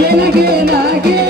Again, again, gene.